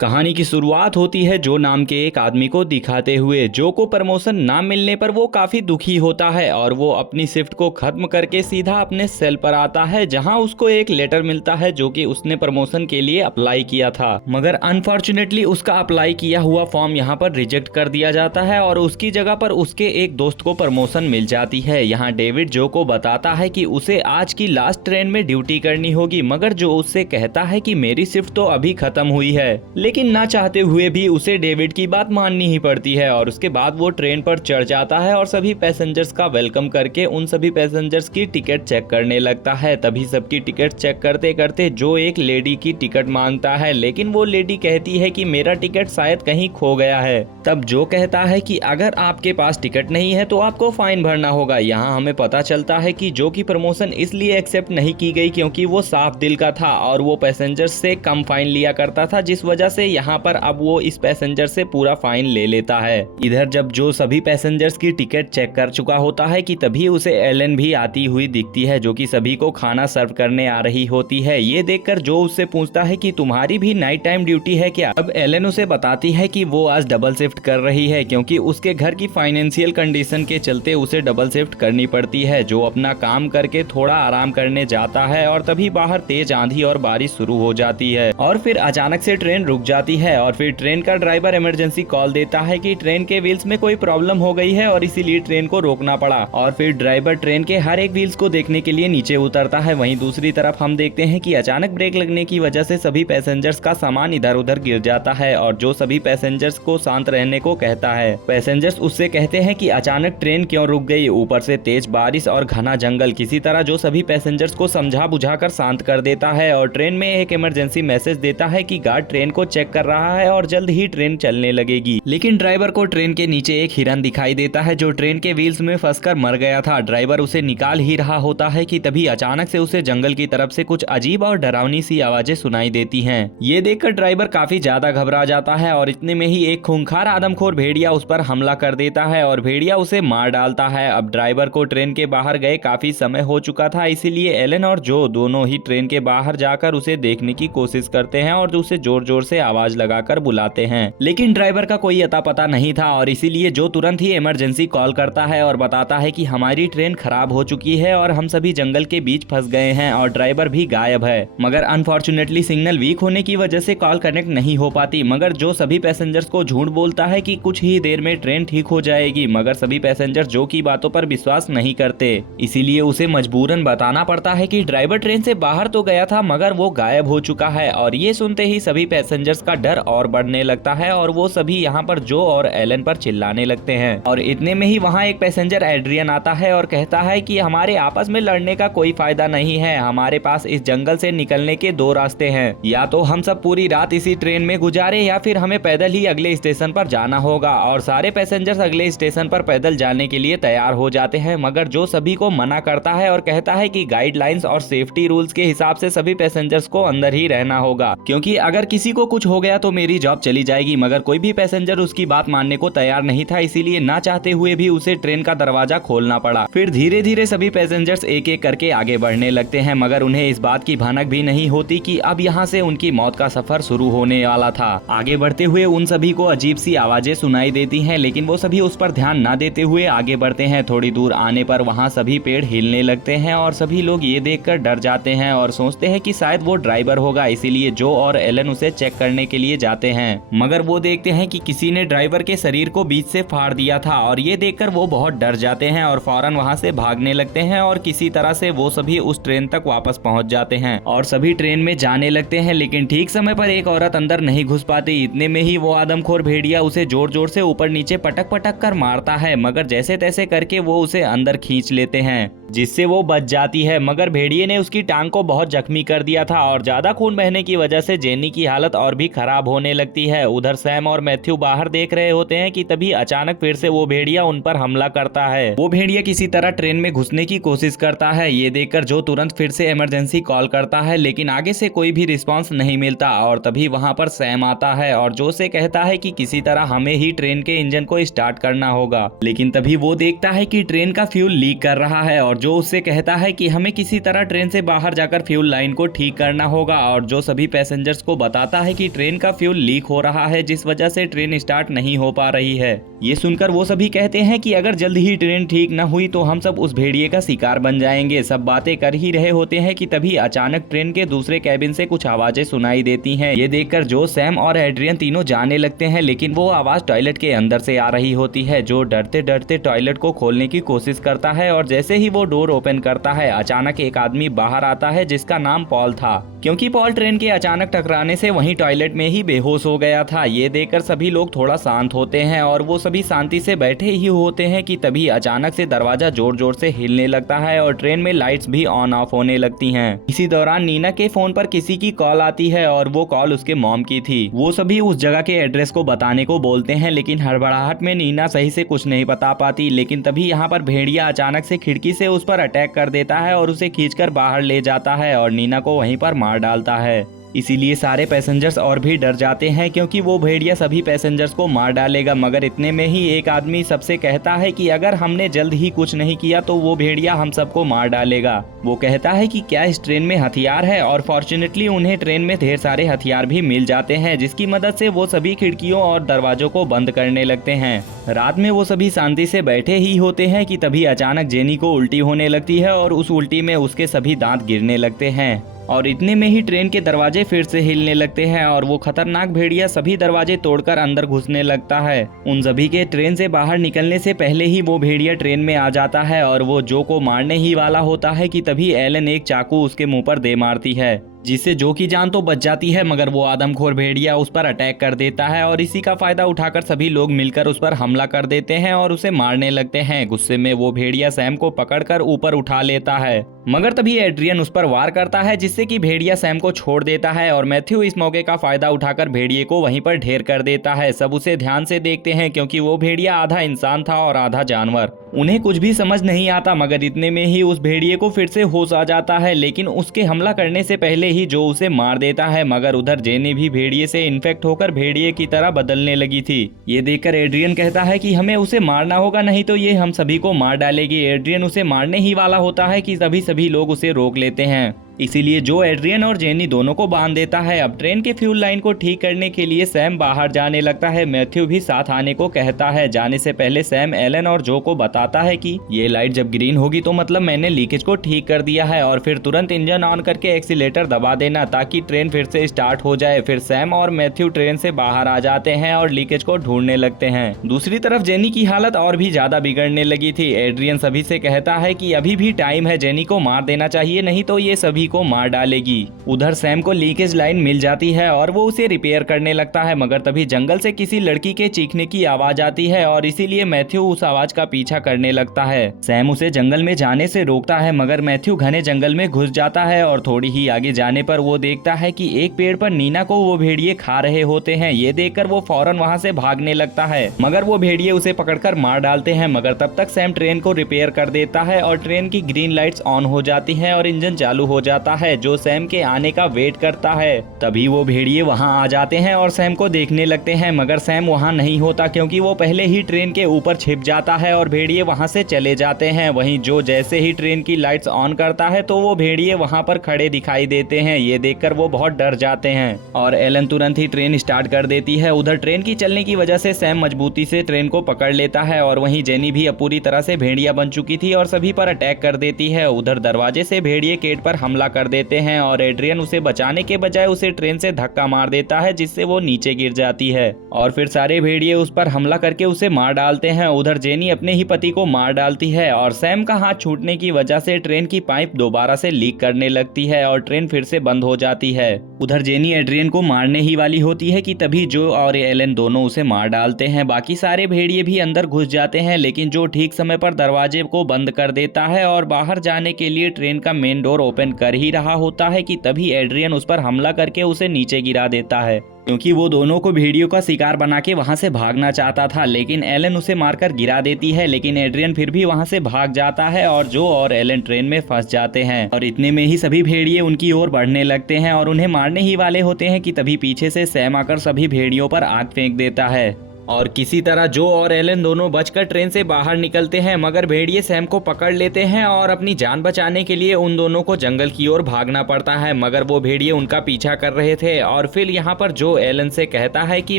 कहानी की शुरुआत होती है जो नाम के एक आदमी को दिखाते हुए। जो को प्रमोशन ना मिलने पर वो काफी दुखी होता है और वो अपनी शिफ्ट को खत्म करके सीधा अपने सेल पर आता है, जहां उसको एक लेटर मिलता है जो कि उसने प्रमोशन के लिए अप्लाई किया था। मगर अनफॉर्चुनेटली उसका अप्लाई किया हुआ फॉर्म यहाँ पर रिजेक्ट कर दिया जाता है और उसकी जगह पर उसके एक दोस्त को प्रमोशन मिल जाती है। यहाँ डेविड जो को बताता है कि उसे आज की लास्ट ट्रेन में ड्यूटी करनी होगी, मगर जो उससे कहता है कि मेरी शिफ्ट तो अभी खत्म हुई है। लेकिन ना चाहते हुए भी उसे डेविड की बात माननी ही पड़ती है और उसके बाद वो ट्रेन पर चढ़ जाता है और सभी पैसेंजर्स का वेलकम करके उन सभी पैसेंजर्स की टिकट चेक करने लगता है। तभी सबकी टिकट चेक करते करते जो एक लेडी की टिकट मांगता है, लेकिन वो लेडी कहती है कि मेरा टिकट शायद कहीं खो गया है। तब जो कहता है कि अगर आपके पास टिकट नहीं है तो आपको फाइन भरना होगा। यहाँ हमें पता चलता है कि जो की प्रमोशन इसलिए एक्सेप्ट नहीं की गई क्योंकि वो साफ दिल का था और वो पैसेंजर्स से कम फाइन लिया करता था, जिस वजह से यहाँ पर अब वो इस पैसेंजर से पूरा फाइन ले लेता है। इधर जब जो सभी पैसेंजर्स की टिकट चेक कर चुका होता है कि तभी उसे एलन भी आती हुई दिखती है, जो कि सभी को खाना सर्व करने आ रही होती है। ये देखकर जो उससे पूछता है कि तुम्हारी भी नाइट टाइम ड्यूटी है क्या। अब एलन उसे बताती है कि वो आज डबल शिफ्ट कर रही है क्योंकि उसके घर की फाइनेंशियल कंडीशन के चलते उसे डबल शिफ्ट करनी पड़ती है। जो अपना काम करके थोड़ा आराम करने जाता है और तभी बाहर तेज आंधी और बारिश शुरू हो जाती है और फिर अचानक से ट्रेन रुक जाती है और फिर ट्रेन का ड्राइवर इमरजेंसी कॉल देता है कि ट्रेन के व्हील्स में कोई प्रॉब्लम हो गई है और इसीलिए ट्रेन को रोकना पड़ा। और फिर ड्राइवर ट्रेन के हर एक व्हील्स को देखने के लिए नीचे उतरता है। वहीं दूसरी तरफ हम देखते हैं कि अचानक ब्रेक लगने की वजह से सभी पैसेंजर्स का सामान इधर उधर गिर जाता है और जो सभी पैसेंजर्स को शांत रहने को कहता है। पैसेंजर्स उससे कहते हैं कि अचानक ट्रेन क्यों रुक गई, ऊपर से तेज बारिश और घना जंगल। किसी तरह जो सभी पैसेंजर्स को समझा बुझाकर शांत कर देता है और ट्रेन में एक इमरजेंसी मैसेज देता है कि गार्ड ट्रेन को चेक कर रहा है और जल्द ही ट्रेन चलने लगेगी। लेकिन ड्राइवर को ट्रेन के नीचे एक हिरन दिखाई देता है जो ट्रेन के व्हील्स में फंसकर मर गया था। ड्राइवर उसे निकाल ही रहा होता है कि तभी अचानक से उसे जंगल की तरफ से कुछ अजीब और डरावनी सी आवाजें सुनाई देती हैं। ये देखकर ड्राइवर काफी ज्यादा घबरा जाता है और इतने में ही एक खूंखार आदमखोर भेड़िया उस पर हमला कर देता है और भेड़िया उसे मार डालता है। अब ड्राइवर को ट्रेन के बाहर गए काफी समय हो चुका था, इसीलिए एलन और जो दोनों ही ट्रेन के बाहर जाकर उसे देखने की कोशिश करते हैं और उसे जोर जोर से आवाज लगाकर बुलाते हैं। लेकिन ड्राइवर का कोई अता पता नहीं था और इसीलिए जो तुरंत ही इमरजेंसी कॉल करता है और बताता है कि हमारी ट्रेन खराब हो चुकी है और हम सभी जंगल के बीच फंस गए हैं और ड्राइवर भी गायब है। मगर अनफॉर्चुनेटली सिग्नल वीक होने की वजह से कॉल कनेक्ट नहीं हो पाती। मगर जो सभी पैसेंजर्स को झूठ बोलता है कि कुछ ही देर में ट्रेन ठीक हो जाएगी, मगर सभी पैसेंजर जो की बातों पर विश्वास नहीं करते। इसीलिए उसे मजबूरन बताना पड़ता है कि ड्राइवर ट्रेन से बाहर तो गया था मगर वो गायब हो चुका है। और ये सुनते ही सभी पैसेंजर्स का डर और बढ़ने लगता है और वो सभी यहाँ पर जो और एलन पर चिल्लाने लगते हैं। और इतने में ही वहाँ एक पैसेंजर एड्रियन आता है और कहता है कि हमारे आपस में लड़ने का कोई फायदा नहीं है, हमारे पास इस जंगल से निकलने के दो रास्ते हैं, या तो हम सब पूरी रात इसी ट्रेन में गुजारे या फिर हमें पैदल ही अगले स्टेशन पर जाना होगा। और सारे पैसेंजर्स अगले स्टेशन पर पैदल जाने के लिए तैयार हो जाते हैं, मगर जो सभी को मना करता है और कहता है कि गाइडलाइंस और सेफ्टी रूल्स के हिसाब से सभी पैसेंजर्स को अंदर ही रहना होगा, क्योंकि अगर किसी को कुछ हो गया तो मेरी जॉब चली जाएगी। मगर कोई भी पैसेंजर उसकी बात मानने को तैयार नहीं था, इसीलिए ना चाहते हुए भी उसे ट्रेन का दरवाजा खोलना पड़ा। फिर धीरे धीरे सभी पैसेंजर्स एक एक करके आगे बढ़ने लगते हैं, मगर उन्हें इस बात की भनक भी नहीं होती कि अब यहाँ से उनकी मौत का सफर शुरू होने वाला था। आगे बढ़ते हुए उन सभी को अजीब सी आवाजें सुनाई देती हैं, लेकिन वो सभी उस पर ध्यान न देते हुए आगे बढ़ते हैं। थोड़ी दूर आने पर वहाँ सभी पेड़ हिलने लगते हैं और सभी लोग ये देखकर डर जाते हैं और सोचते हैं कि शायद वो ड्राइवर होगा, इसीलिए जो और एलन उसे चेक करने के लिए जाते हैं। मगर वो देखते हैं कि किसी ने ड्राइवर के शरीर को बीच से फाड़ दिया था और ये देखकर वो बहुत डर जाते हैं और फौरन वहाँ से भागने लगते हैं और किसी तरह से वो सभी उस ट्रेन तक वापस पहुँच जाते हैं और सभी ट्रेन में जाने लगते हैं। लेकिन ठीक समय पर एक औरत अंदर नहीं घुस पाती। इतने में ही वो आदमखोर भेड़िया उसे जोर जोर से ऊपर नीचे पटक पटक कर मारता है, मगर जैसे तैसे करके वो उसे अंदर खींच लेते हैं, जिससे वो बच जाती है। मगर भेड़िए ने उसकी टांग को बहुत जख्मी कर दिया था और ज्यादा खून बहने की वजह से जेनी की हालत और भी खराब होने लगती है। उधर सैम और मैथ्यू बाहर देख रहे होते हैं कि तभी अचानक फिर से वो भेड़िया उन पर हमला करता है। वो भेड़िया किसी तरह ट्रेन में घुसने की कोशिश करता है। ये देखकर जो तुरंत फिर से इमरजेंसी कॉल करता है, लेकिन आगे से कोई भी रिस्पांस नहीं मिलता। और तभी वहां पर सैम आता है और जो से कहता है कि किसी तरह हमें ही ट्रेन के इंजन को स्टार्ट करना होगा। लेकिन तभी वो देखता है कि ट्रेन का फ्यूल लीक कर रहा है और जो उससे कहता है कि हमें किसी तरह ट्रेन से बाहर जाकर फ्यूल लाइन को ठीक करना होगा, और जो सभी पैसेंजर्स को बताता है कि ट्रेन का फ्यूल लीक हो रहा है जिस वजह से ट्रेन स्टार्ट नहीं हो पा रही है। ये सुनकर वो सभी कहते हैं कि अगर जल्द ही ट्रेन ठीक न हुई तो हम सब उस भेड़िए का शिकार बन जाएंगे। सब बातें कर ही रहे होते हैं कि तभी अचानक ट्रेन के दूसरे कैबिन से कुछ आवाजें सुनाई देती हैं। ये देखकर जो, सैम और एड्रियन तीनों जाने लगते हैं, लेकिन वो आवाज टॉयलेट के अंदर से आ रही होती है। जो डरते डरते टॉयलेट को खोलने की कोशिश करता है और जैसे ही वो डोर ओपन करता है अचानक एक आदमी बाहर आता है जिसका नाम पॉल था, क्योंकि पॉल ट्रेन के अचानक टकराने से वहीं टॉयलेट में ही बेहोश हो गया था। ये देखकर सभी लोग थोड़ा शांत होते हैं और वो सभी शांति से बैठे ही होते हैं कि तभी अचानक से दरवाजा जोर जोर से हिलने लगता है और ट्रेन में लाइट्स भी ऑन ऑफ होने लगती हैं। इसी दौरान नीना के फोन पर किसी की कॉल आती है और वो कॉल उसके मॉम की थी। वो सभी उस जगह के एड्रेस को बताने को बोलते हैं, लेकिन हड़बड़ाहट में नीना सही से कुछ नहीं बता पाती। लेकिन तभी यहाँ पर भेड़िया अचानक से खिड़की से उस पर अटैक कर देता है और उसे खींचकर बाहर ले जाता है और नीना को वहीं पर मार डालता है। इसीलिए सारे पैसेंजर्स और भी डर जाते हैं क्योंकि वो भेड़िया सभी पैसेंजर्स को मार डालेगा। मगर इतने में ही एक आदमी सबसे कहता है कि अगर हमने जल्द ही कुछ नहीं किया तो वो भेड़िया हम सबको मार डालेगा। वो कहता है कि क्या इस ट्रेन में हथियार है, और फॉर्चुनेटली उन्हें ट्रेन में ढेर सारे हथियार भी मिल जाते हैं जिसकी मदद से वो सभी खिड़कियों और दरवाजों को बंद करने लगते हैं। रात में वो सभी शांति से बैठे ही होते हैं कि तभी अचानक जेनी को उल्टी होने लगती है और उस उल्टी में उसके सभी दांत गिरने लगते हैं। और इतने में ही ट्रेन के दरवाजे फिर से हिलने लगते हैं और वो खतरनाक भेड़िया सभी दरवाजे तोड़कर अंदर घुसने लगता है। उन सभी के ट्रेन से बाहर निकलने से पहले ही वो भेड़िया ट्रेन में आ जाता है और वो जो को मारने ही वाला होता है कि तभी एलन एक चाकू उसके मुंह पर दे मारती है, जिससे जो की जान तो बच जाती है, मगर वो आदमखोर भेड़िया उस पर अटैक कर देता है और इसी का फायदा उठाकर सभी लोग मिलकर उस पर हमला कर देते हैं और उसे मारने लगते हैं। गुस्से में वो भेड़िया सैम को पकड़कर ऊपर उठा लेता है, मगर तभी एड्रियन उस पर वार करता है जिससे कि भेड़िया सैम को छोड़ देता है और मैथ्यू इस मौके का फायदा उठाकर भेड़िए को वहीं पर ढेर कर देता है। सब उसे ध्यान से देखते हैं क्योंकि वो भेड़िया आधा इंसान था और आधा जानवर। उन्हें कुछ भी समझ नहीं आता, मगर इतने में ही उस भेड़िए को फिर से होश आ जाता है, लेकिन उसके हमला करने से पहले ही जो उसे मार देता है। मगर उधर जेनी भी भेड़िए से इन्फेक्ट होकर भेड़िए की तरह बदलने लगी थी। ये देखकर एड्रियन कहता है कि हमें उसे मारना होगा, नहीं तो ये हम सभी को मार डालेगी। एड्रियन उसे मारने ही वाला होता है कि तभी सभी लोग उसे रोक लेते हैं। इसीलिए जो एड्रियन और जेनी दोनों को बांध देता है। अब ट्रेन के फ्यूल लाइन को ठीक करने के लिए सैम बाहर जाने लगता है। मैथ्यू भी साथ आने को कहता है। जाने से पहले सैम एलन और जो को बताता है कि ये लाइट जब ग्रीन होगी तो मतलब मैंने लीकेज को ठीक कर दिया है, और फिर तुरंत इंजन ऑन करके एक्सीलेटर दबा देना ताकि ट्रेन फिर से स्टार्ट हो जाए। फिर सैम और मैथ्यू ट्रेन से बाहर आ जाते हैं और लीकेज को ढूंढने लगते हैं। दूसरी तरफ जेनी की हालत और भी ज्यादा बिगड़ने लगी थी। एड्रियन सभी से कहता है कि अभी भी टाइम है, जेनी को मार देना चाहिए, नहीं तो ये सभी को मार डालेगी। उधर सैम को लीकेज लाइन मिल जाती है और वो उसे रिपेयर करने लगता है, मगर तभी जंगल से किसी लड़की के चीखने की आवाज आती है और इसीलिए मैथ्यू उस आवाज का पीछा करने लगता है। सैम उसे जंगल में जाने से रोकता है, मगर मैथ्यू घने जंगल में घुस जाता है और थोड़ी ही आगे जाने पर वो देखता है कि एक पेड़ पर नीना को वो भेड़िए खा रहे होते हैं। ये देखकर वो फौरन वहां से भागने लगता है, मगर वो भेड़िए उसे पकड़कर मार डालते हैं। मगर तब तक सैम ट्रेन को रिपेयर कर देता है और ट्रेन की ग्रीन लाइट्स ऑन हो जाती हैं और इंजन चालू हो जाता है जो सैम के आने का वेट करता है। तभी वो भेड़िए वहां आ जाते हैं और सैम को देखने लगते हैं, मगर सैम वहां नहीं होता क्योंकि वो पहले ही ट्रेन के ऊपर छिप जाता है और भेड़िए वहां से चले जाते हैं। वहीं जो जैसे ही ट्रेन की लाइट्स ऑन करता है तो वो भेड़िए वहां पर खड़े दिखाई देते हैं। ये देखकर वो बहुत डर जाते हैं और एलन तुरंत ही ट्रेन स्टार्ट कर देती है। उधर ट्रेन की चलने की वजह से सैम मजबूती से ट्रेन को पकड़ लेता है और वहीं जेनी भी अब पूरी तरह से भेड़िया बन चुकी थी और सभी पर अटैक कर देती है। उधर दरवाजे से भेड़िए केट पर हमला कर देते हैं और एड्रियन उसे बचाने के बजाय उसे ट्रेन से धक्का मार देता है जिससे वो नीचे गिर जाती है और फिर सारे भेड़िए उस पर हमला करके उसे मार डालते हैं। उधर जेनी अपने ही पति को मार डालती है और सैम का हाथ छूटने की वजह से ट्रेन की पाइप दोबारा से लीक करने लगती है और ट्रेन फिर से बंद हो जाती है। उधर जेनी एड्रियन को मारने ही वाली होती है कि तभी जो और एलन दोनों उसे मार डालते हैं। बाकी सारे भेड़िए भी अंदर घुस जाते हैं, लेकिन जो ठीक समय पर दरवाजे को बंद कर देता है और बाहर जाने के लिए ट्रेन का मेन डोर ओपन कर ही रहा होता है कि तभी एड्रियन उस पर हमला करके उसे नीचे गिरा देता है, क्योंकि वो दोनों को भेड़ियों का शिकार बना के वहां से भागना चाहता था। लेकिन एलन उसे मारकर गिरा देती है, लेकिन एड्रियन फिर भी वहां से भाग जाता है और जो और एलन ट्रेन में फंस जाते हैं। और इतने में ही सभी भेड़िए उनकी ओर बढ़ने लगते हैं और उन्हें मारने ही वाले होते हैं कि तभी पीछे से सैम आकर सभी भेड़ियों पर आग फेंक देता है। और किसी तरह जो और एलन दोनों बचकर ट्रेन से बाहर निकलते हैं, मगर भेड़िए सैम को पकड़ लेते हैं और अपनी जान बचाने के लिए उन दोनों को जंगल की ओर भागना पड़ता है। मगर वो भेड़िए उनका पीछा कर रहे थे और फिर यहाँ पर जो एलन से कहता है कि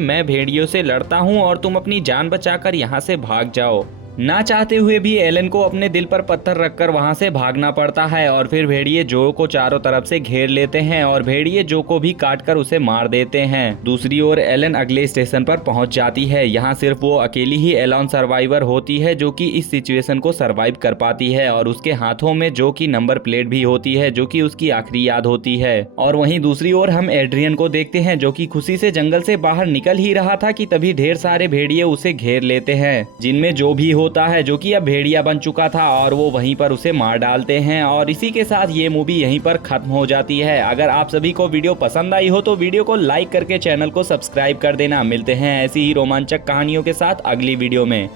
मैं भेड़ियों से लड़ता हूँ और तुम अपनी जान बचाकर यहाँ से भाग जाओ। ना चाहते हुए भी एलन को अपने दिल पर पत्थर रखकर वहां से भागना पड़ता है और फिर भेड़िए जो को चारों तरफ से घेर लेते हैं और भेड़िए जो को भी काटकर उसे मार देते हैं। दूसरी ओर एलन अगले स्टेशन पर पहुंच जाती है। यहाँ सिर्फ वो अकेली ही एलोन सर्वाइवर होती है जो कि इस सिचुएशन को सर्वाइव कर पाती है और उसके हाथों में जो की नंबर प्लेट भी होती है जो कि उसकी आखिरी याद होती है। और वहीं दूसरी ओर हम एड्रियन को देखते हैं जो कि खुशी से जंगल से बाहर निकल ही रहा था कि तभी ढेर सारे भेड़िए उसे घेर लेते हैं, जिनमें जो भी होता है जो कि अब भेड़िया बन चुका था और वो वहीं पर उसे मार डालते हैं। और इसी के साथ ये मूवी यहीं पर खत्म हो जाती है। अगर आप सभी को वीडियो पसंद आई हो तो वीडियो को लाइक करके चैनल को सब्सक्राइब कर देना। मिलते हैं ऐसी ही रोमांचक कहानियों के साथ अगली वीडियो में।